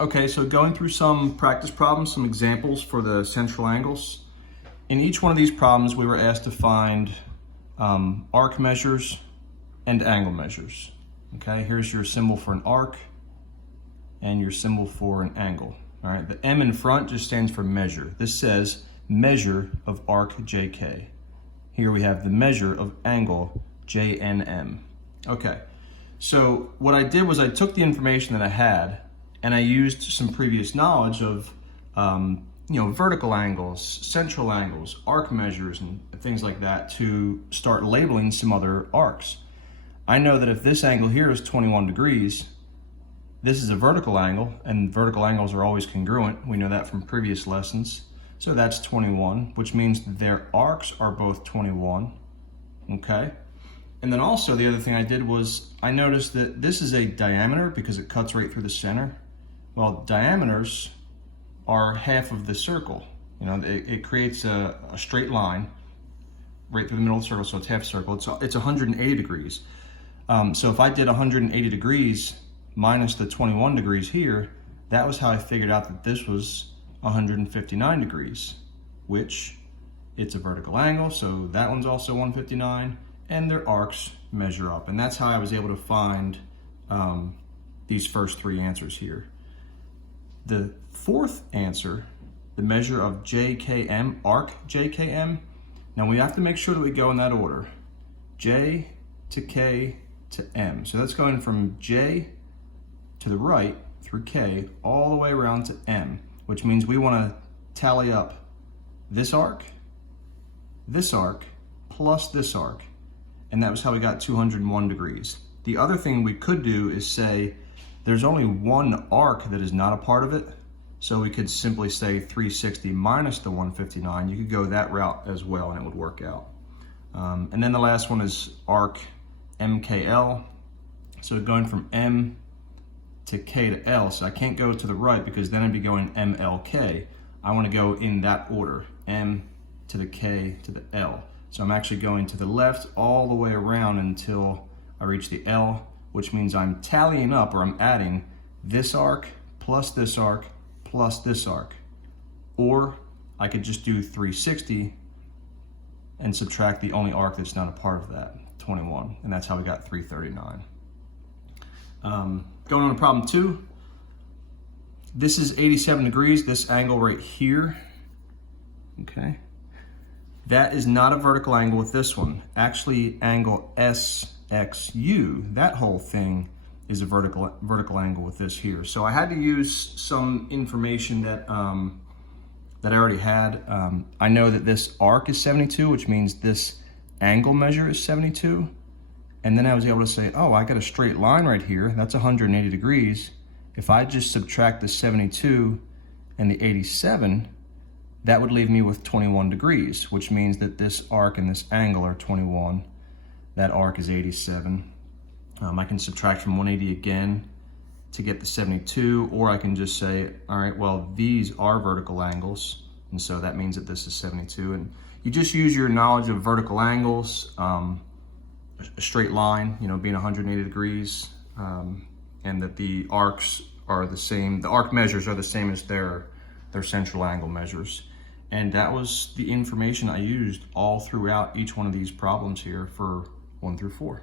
Okay, so going through some practice problems, some examples for the central angles. In each one of these problems, we were asked to find arc measures and angle measures. Okay, here's your symbol for an arc and your symbol for an angle. All right, the M in front just stands for measure. This says measure of arc JK. Here we have the measure of angle JNM. Okay, so what I did was I took the information that I had and I used some previous knowledge of vertical angles, central angles, arc measures, and things like that to start labeling some other arcs. I know that if this angle here is 21 degrees, this is a vertical angle, and vertical angles are always congruent. We know that from previous lessons. So that's 21, which means their arcs are both 21, okay? And then also the other thing I did was I noticed that this is a diameter because it cuts right through the center. Well, diameters are half of the circle. You know, it creates a straight line right through the middle of the circle, so it's half a circle. It's 180 degrees. So if I did 180 degrees minus the 21 degrees here, that was how I figured out that this was 159 degrees, which it's a vertical angle, so that one's also 159, and their arcs measure up. And that's how I was able to find these first three answers here. The fourth answer, the measure of JKM, arc JKM, now we have to make sure that we go in that order. J to K to M. So that's going from J to the right through K all the way around to M, which means we want to tally up this arc, plus this arc. And that was how we got 201 degrees. The other thing we could do is say there's only one arc that is not a part of it. So we could simply say 360 minus the 159. You could go that route as well and it would work out. And then the last one is arc MKL. So going from M to K to L. So I can't go to the right because then I'd be going MLK. I want to go in that order, M to the K to the L. So I'm actually going to the left all the way around until I reach the L, which means I'm tallying up, or I'm adding this arc plus this arc plus this arc. Or I could just do 360 and subtract the only arc that's not a part of that, 21, and that's how we got 339. Going on to problem 2. This is 87 degrees, this angle right here, okay? That is not a vertical angle with this one. Actually, angle SXU, that whole thing is a vertical angle with this here. So I had to use some information that that I already had. I know that this arc is 72, which means this angle measure is 72. And then I was able to say, oh, I got a straight line right here. That's 180 degrees. If I just subtract the 72 and the 87, that would leave me with 21 degrees, which means that this arc and this angle are 21. That arc is 87. I can subtract from 180 again to get the 72, or I can just say, all right, well, these are vertical angles, and so that means that this is 72. And you just use your knowledge of vertical angles, a straight line, being 180 degrees, and that the arcs are the same, the arc measures are the same as their central angle measures. And that was the information I used all throughout each one of these problems here for 1 through 4.